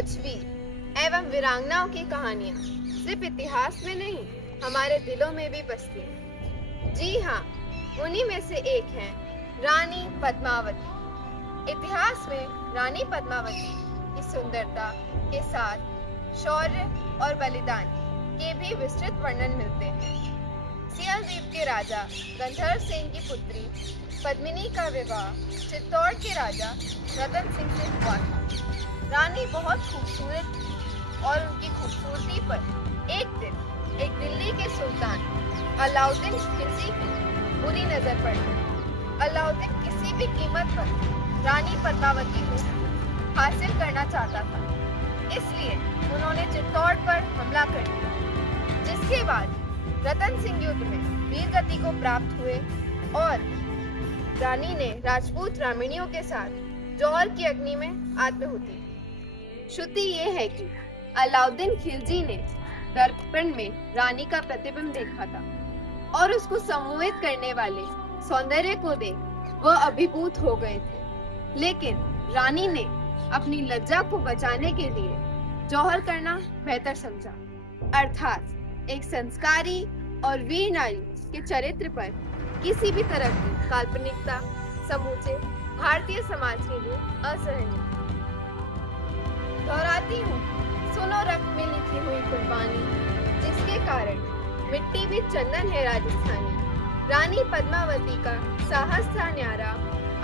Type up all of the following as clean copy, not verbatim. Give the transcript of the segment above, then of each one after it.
कुछ वीर एवं वीरांगनाओं की कहानियां सिर्फ इतिहास में नहीं, हमारे दिलों में भी बसती हैं। जी हाँ, उन्हीं में से एक है रानी पद्मावती। इतिहास में रानी पद्मावती की सुंदरता के साथ शौर्य और बलिदान के भी विस्तृत वर्णन मिलते हैं। सियाल द्वीप के राजा गंधर्व सेन की पुत्री पद्मिनी का विवाह चित्तौड़ के राजा रतन सिंह से हुआ था। रानी बहुत खूबसूरत थी और उनकी खूबसूरती पर एक दिन एक दिल्ली के सुल्तान अलाउद्दीन खिलजी की बुरी नजर पड़ी। अलाउद्दीन किसी भी कीमत पर रानी पद्मावती को हासिल करना चाहता था, इसलिए उन्होंने चित्तौड़ पर हमला कर दिया, जिसके बाद रतन सिंह युद्ध में वीर गति को प्राप्त हुए और रानी ने राजपूत रामिणियों के साथ जौहर की अग्नि में आत्माहुति। श्रुति ये है कि अलाउद्दीन खिलजी ने दर्पण में रानी का प्रतिबिंब देखा था और उसको सम्मोहित करने वाले सौंदर्य को देख वह अभिभूत हो गए थे। लेकिन रानी ने अपनी लज्जा को बचाने के लिए जौहर करना बेहतर समझा, अर्थात एक संस्कारी और वीर नारी के चरित्र पर किसी भी तरह की काल्पनिकता समूचे भारतीय समाज के लिए असहनीय। दोहराती हूँ, सुनो रक्त में लिखी हुई कुर्बानी, जिसके कारण मिट्टी भी चंदन है राजस्थानी। रानी पद्मावती का साहस था न्यारा,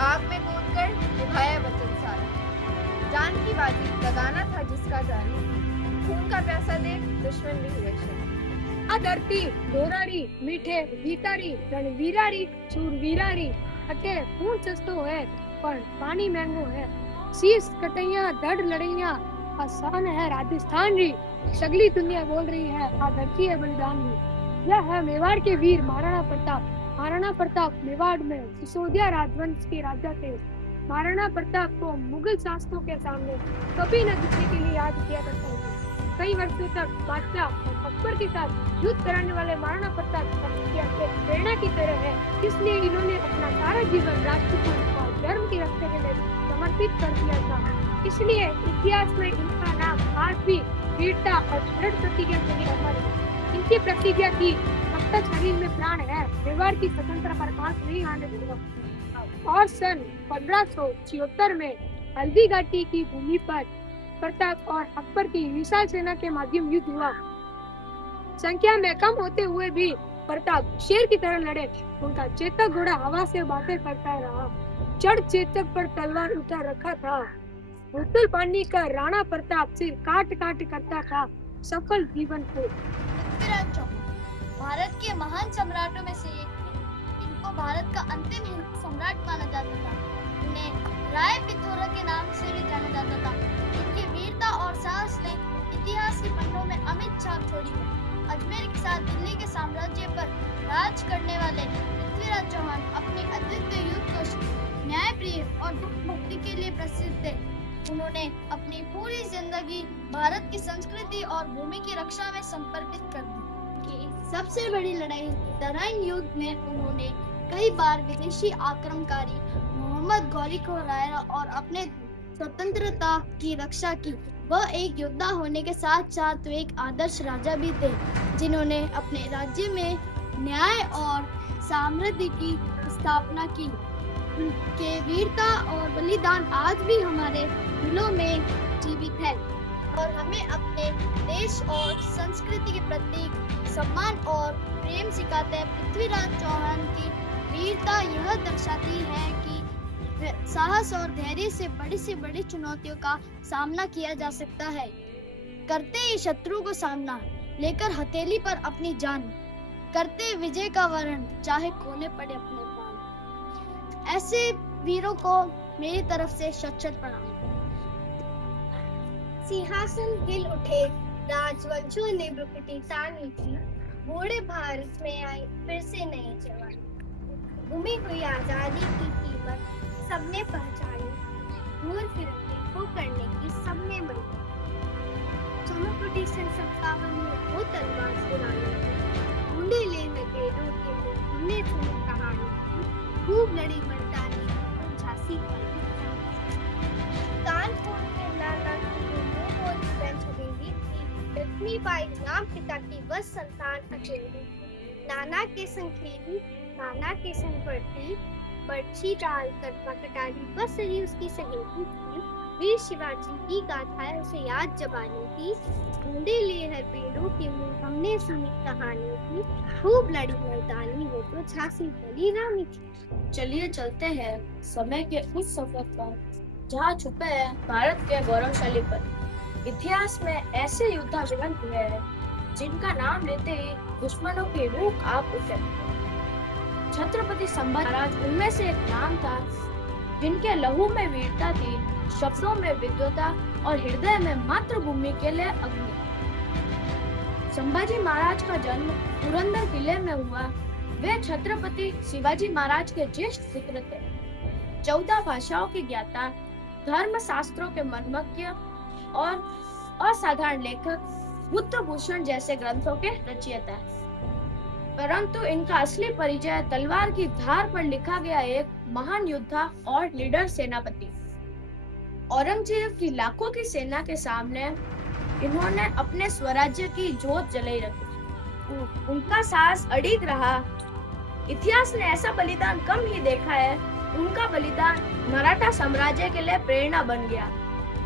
आग में कूदकर निभाया वचन सारा। जान की बाजी लगाना था जिसका जाने, खून का प्यासा देख दुश्मन भी हुए शहीद। आ धरती गोरारी मीठे भीतारी रणवीरारी शूरवीरारी अटे खून सस्तो है पर पानी महंगो है। शीश कटैया धड़ लड़ैया आसान है राजस्थान री, सगली दुनिया बोल रही है आ धरती है बलिदान री। यह है मेवाड़ के वीर महाराणा प्रताप। महाराणा प्रताप मेवाड़ में सिसोदिया राजवंश के राजा थे। महाराणा प्रताप को मुगल शासकों के सामने कभी न दिखने के लिए याद किया करता है। कई वर्षों तक बादशाह अकबर के साथ युद्ध कराने वाले महाराणा प्रताप की प्रेरणा की तरह है, इसलिए इन्होंने अपना सारा जीवन राष्ट्र और धर्म की रक्षा के लिए समर्पित कर दिया था। इसलिए इतिहास में इनका नाम आज भी वीरता और दृढ़ प्रतिज्ञा के लिए अमर है। इनकी प्रतिज्ञा थी, जब तक शरीर में प्राण है मेवाड़ की स्वतंत्रता पर आंच नहीं आने दूंगा। और सन 1576 में हल्दी घाटी की भूमि पर प्रताप और अकबर की विशाल सेना के माध्यम युद्ध हुआ। संख्या में कम होते हुए भी प्रताप शेर की तरह लड़े। उनका चेतक घोड़ा हवा से बातें करता रहा। चढ़ चेतक पर तलवार उतार रखा था। उत्तल पानी का राणा प्रताप सिर काट काट करता था सफल जीवन को। पृथ्वीराज चौहान भारत के महान सम्राटों में से एक थे। इनको भारत का अंतिम हिंदू सम्राट माना जाता था। इन्हें राय पिथौरा के नाम से भी जाना जाता था। इनकी वीरता और साहस ने इतिहास के पन्नों में अमिट छाप छोड़ी है। अजमेर के साथ दिल्ली के साम्राज्य पर राज करने वाले पृथ्वीराज चौहान अपनी अद्वितीय युद्ध कौशल, न्यायप्रिय और देशभक्ति के लिए प्रसिद्ध थे। उन्होंने अपनी पूरी जिंदगी भारत की संस्कृति और भूमि की रक्षा में समर्पित कर दी। सबसे बड़ी लड़ाई तराइन युद्ध में उन्होंने कई बार विदेशी आक्रमणकारी मोहम्मद गौरी को हराया और अपने स्वतंत्रता की रक्षा की। वह एक योद्धा होने के साथ साथ वे एक आदर्श राजा भी थे, जिन्होंने अपने राज्य में न्याय और सामर्थ्य की स्थापना की। उनके वीरता और बलिदान आज भी हमारे दिलों में जीवित है और हमें अपने देश और संस्कृति के प्रति सम्मान और प्रेम सिखाते हैं। पृथ्वीराज चौहान की वीरता यह दर्शाती है कि साहस और धैर्य से बड़ी चुनौतियों का सामना किया जा सकता है। करते ही शत्रु को सामना, लेकर हथेली पर अपनी जान, करते विजय का वर्ण चाहे खोने पड़े अपने प्राण। ऐसे वीरों को मेरी तरफ से शत-शत प्रणाम। सिंहासन हिल उठे, राजवंशों ने भ्रुकुटी तानी थी। बूढ़े भारत में आई फिर से नई जवानी। गुमी हुई आजादी की कीमत सबने पहचानी। दूर फिरते को करने की सबने बनी। चमक उठी सन 57 में वो तलवार चुराने की। बूंदे ले लगे रोटी में हमने सुनी कहानी। खूब लड़ी मर्दानी झांसी की। कान खोल के लाला की लक्ष्मीबाई नाम पिता की वह संतान अकेली, नाना के संग खेली, नाना के संग पढ़ती, बर्छी डाल कर कटारी बस ही उसकी सहेली थी। वीर शिवाजी की गाथाएं उसे याद जबानी थी, ढूंढे ले हर पेड़ों के मुंह हमने सुनी कहानी थी। खूब लड़ी मर्दानी वो तो झांसी बड़ी रानी थी। चलिए चलते हैं समय के उस सफर पर जहाँ छुपे हैं भारत के गौरवशाली पल। इतिहास में ऐसे योद्धा जीवंत हुए हैं जिनका नाम लेते ही दुश्मनों की रूह कांप उठे। छत्रपति संभाजी महाराज उनमें से एक नाम था जिनके लहू में वीरता थी, शब्दों में विद्वता और हृदय में मातृभूमि के लिए अग्नि। संभाजी महाराज का जन्म पुरंदर किले में हुआ। वे छत्रपति शिवाजी महाराज के ज्येष्ठ पुत्र थे। 14 भाषाओं के ज्ञाता, धर्म शास्त्रों के मर्मज्ञ और असाधारण लेखक, बुद्ध भूषण जैसे ग्रंथों के रचयिता। परंतु इनका असली परिचय तलवार की धार पर लिखा गया एक महान योद्धा और लीडर सेनापति। औरंगजेब की लाखों की सेना के सामने इन्होंने अपने स्वराज्य की जोत जलाई रखी। उनका साहस अडिग रहा। इतिहास ने ऐसा बलिदान कम ही देखा है। उनका बलिदान मराठा साम्राज्य के लिए प्रेरणा बन गया।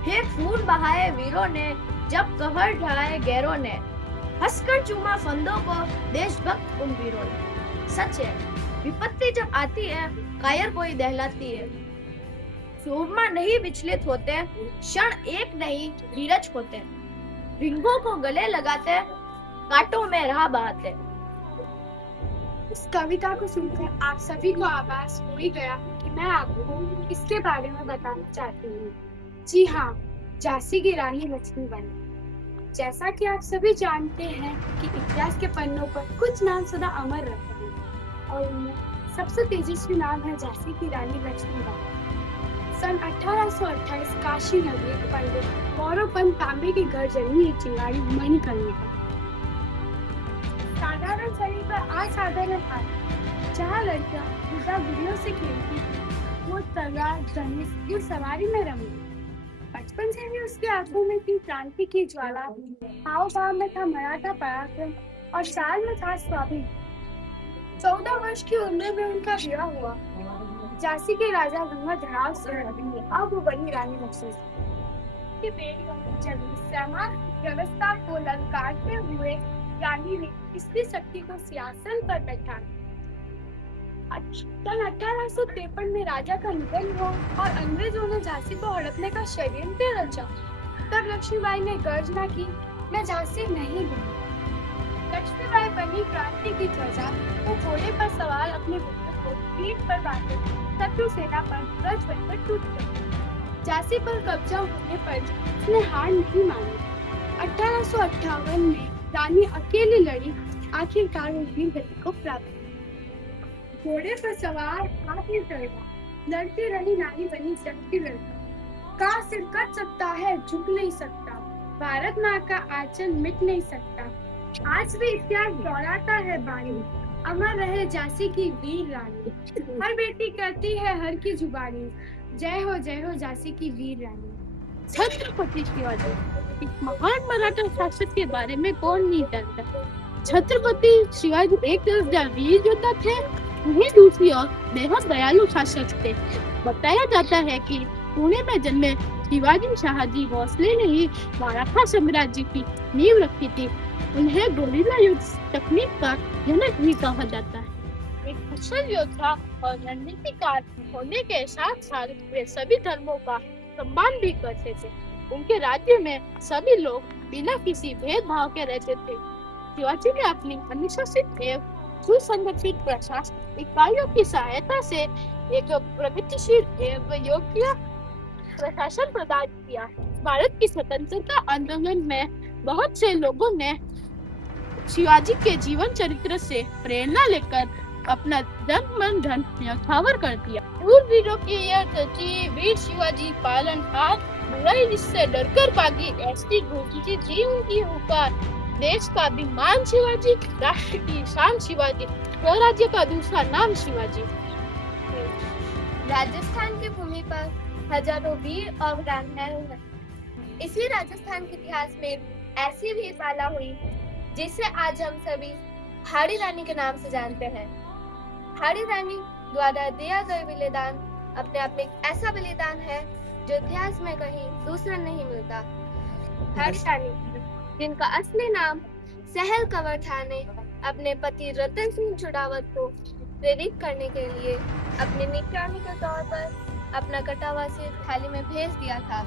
फिर खून बहाए वीरों ने, जब कहर ढाए गैरों ने, हंसकर चूमा फंदों को देशभक्त उन वीरों ने। सच है, विपत्ति जब आती है कायर कोई दहलाती है। सूरमा नहीं विचलित होते, क्षण एक नहीं धीरज होते, रिंगों को गले लगाते, कांटों में राह बहाते। इस कविता को सुनकर आप सभी को आभास हो ही गया कि मैं आपको इसके बारे में बताना चाहती हूँ। जी हाँ, झांसी की रानी लक्ष्मीबाई। जैसा कि आप सभी जानते हैं कि इतिहास के पन्नों पर कुछ नाम सदा अमर रहते हैं और उनमें सबसे तेजस्वी नाम है झांसी की रानी लक्ष्मीबाई। सन 1828 काशी नगरी पंडित गौरवपंत तांबे के घर जन्मी एक चिंगारी मणिकर्णिका। साधारण शरीर पर असाधारण हाथ, जहाँ लड़कियां गुड्डा गुड़ियों से खेलती थी, वो तलवार धनुष की सवारी में रमी। बचपन से ही उसकी आंखों में थी क्रांति की ज्वाला, हाव भाव में था मराठा पराक्रम और शान में था स्वाभिमान। 14 वर्ष की उम्र में उनका विवाह हुआ। झांसी के राजा गंगाधरराव से अब वो बनी रानी लक्ष्मीबाई की बेटियों में जन्मी सामान व्यवस्था को ललकारते हुए रानी ने स्त्री शक्ति को सिंहासन पर बैठाया। सन 1853 में राजा का निधन हुआ और अंग्रेजों ने झांसी को हड़पने का षड्यंत्र रचा। तब लक्ष्मीबाई ने गर्जना की, मैं झांसी नहीं दूंगी। लक्ष्मीबाई बनी क्रांति की ध्वजा। वो घोड़े पर सवार अपने पुत्र को पीठ पर बांधे शत्रु सेना पर ध्वज बनकर टूट गई। झांसी पर कब्जा होने पर उसने हार नहीं मानी। 1858 में रानी अकेली लड़ी, आखिरकार वो वीर गति को प्राप्त हुई। घोड़े पर सवार हाथी चढ़ा, लड़ती रही रानी बनी शक्ति लड़का। का सिर कट सकता है, झुक नहीं सकता, भारत माँ का आंचल मिट नहीं सकता। आज भी इतिहास दोहराता है बानी, अमर रहे झांसी की वीर रानी। हर बेटी कहती है हर की जुबानी, जय हो झांसी की वीर रानी। छत्रपति शिवाजी, एक महान मराठा शासक के बारे में कौन नहीं जानता। छत्रपति शिवाजी एक तरफ वीर योद्धा थे, वहीं दूसरी ओर बेहद दयालु शासक थे। बताया जाता है कि पुणे में जन्मे शिवाजी शाहजी भोसले ने ही मराठा साम्राज्य की नींव रखी थी। उन्हें गोरिल्ला युद्ध तकनीक का जनक भी कहा जाता है। एक कुशल योद्धा और रणनीतिकार होने के साथ साथ वे सभी धर्मों का सम्मान भी करते थे। उनके राज्य में सभी लोग बिना किसी भेदभाव के रहते थे। शिवाजी ने अपनी अनुशासित एवं सुसंगठित प्रशासनिक इकाइयों की सहायता से एक प्रगतिशील एवं योग्य प्रशासन प्रदान किया। भारत की स्वतंत्रता आंदोलन में बहुत से लोगों ने शिवाजी के जीवन चरित्र से प्रेरणा लेकर अपना मन धन न्यौछावर कर दिया। वीरों की यह धरती वीर शिवाजी पालनहार, बुराई जिससे डरकर भागी ऐसी घोषित जीवन की हुकार। देश का अभिमान शिवाजी, राष्ट्र की शान शिवाजी, स्वराज्य का दूसरा नाम शिवाजी। राजस्थान की भूमि पर हजारों वीर और वीरांगनाएं हैं। इसी राजस्थान के इतिहास में ऐसी वीरबाला हुई जिसे आज हम सभी हाड़ी रानी के नाम से जानते हैं। हाड़ी रानी द्वारा दिया गया बलिदान अपने आप में एक ऐसा बलिदान है जो इतिहास में कहीं दूसरा नहीं मिलता। हाड़ी रानी, जिनका असली नाम सहल कंवर था, ने अपने पति रतन सिंह चुड़ावत को प्रेरित करने के लिए अपने निशानी के तौर पर अपना कटा हुआ सिर थाली में भेज दिया था,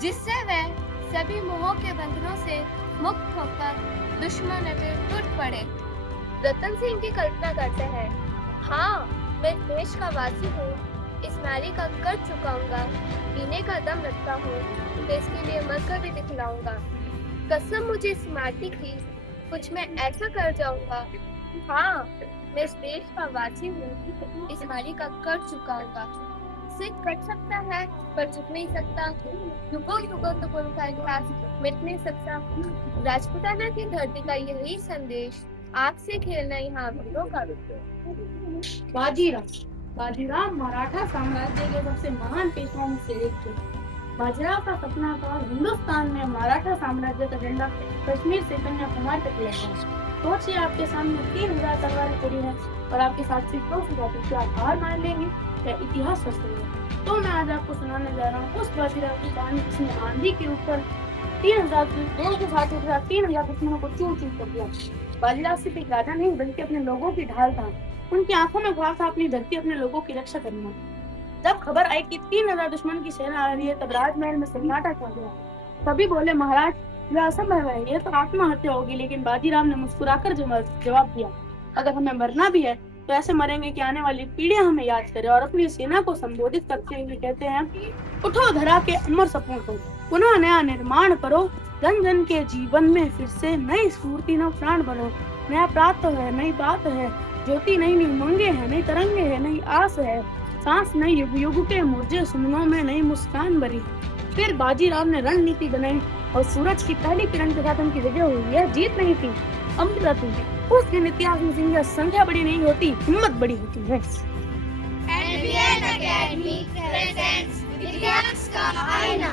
जिससे वह सभी मोह के बंधनों से मुक्त होकर दुश्मन पे टूट पड़े। रतन सिंह की कल्पना करते हैं, हाँ मैं देश का वासी हूँ, इस नारी का कर चुकाऊंगा, पीने का दम रखता हूँ तो इसके लिए मरकर भी दिखलाऊंगा। कसम मुझे इस माटी की, कुछ मैं ऐसा कर जाऊंगा, हाँ मैं इस देश का वासी हूँ, इस नारी का कर चुकाऊंगा। सिख कट सकता है पर झुक नहीं सकता, युगों युगों तक उनका इतिहास मिट नहीं सकता। राजपूताना की धरती का यही संदेश, आग से खेलना यहाँ वीरों का बाजीराव मराठा साम्राज्य के सबसे महान पेशवाओं में से एक थे। बाजीराव का सपना था हिंदुस्तान में मराठा साम्राज्य का झंडा कश्मीर से कन्याकुमारी तक लहराए। सोचिए, आपके सामने 3000 तलवारें पड़ी हैं और आपके साथ सिर्फ 200 बातें, क्या आप हार मान लेंगे या इतिहास रच लेंगे? तो मैं आज आपको सुनाने जा रहा हूँ उस बाजीराव की कहानी जिसने आंधी के ऊपर 3000 दुश्मनों को चूर चूर कर दिया। बाजीराव सिर्फ एक राजा नहीं बल्कि अपने लोगों की ढाल था। उनकी आंखों में ख्वाब था अपनी धरती, अपने लोगों की रक्षा करना। जब खबर आई कि 3000 दुश्मन की सेना आ रही है, तब राजमहल में सन्नाटा छा गया। सभी बोले, महाराज यह असंभव है, यह तो आत्महत्या होगी। लेकिन बाजीराव ने मुस्कुराकर जवाब दिया, अगर हमें मरना भी है तो ऐसे मरेंगे कि आने वाली पीढ़ियां हमें याद करे। और अपनी सेना को संबोधित करते हुए कहते हैं, उठो धरा के अमर सपूतों, पुनः नया निर्माण करो, जन जन के जीवन में फिर से नई स्फूर्ति न प्राण बनो। नया प्राप्त है, नई बात है, ज्योति नई नई उमंगे है, नई तरंगे है, नई आस है, सांस नई युग युग के मुरझे सुमनों में नई मुस्कान भरी। फिर बाजीराव ने रणनीति बनाई और सूरज की पहली किरण के साथ उनकी विजय हुई। यह जीत नहीं थी, अमृत थी। उस दिन इतिहास में सिंह संख्या बड़ी नहीं होती, हिम्मत बड़ी होती है। NBN Academy presents इतिहास का आईना।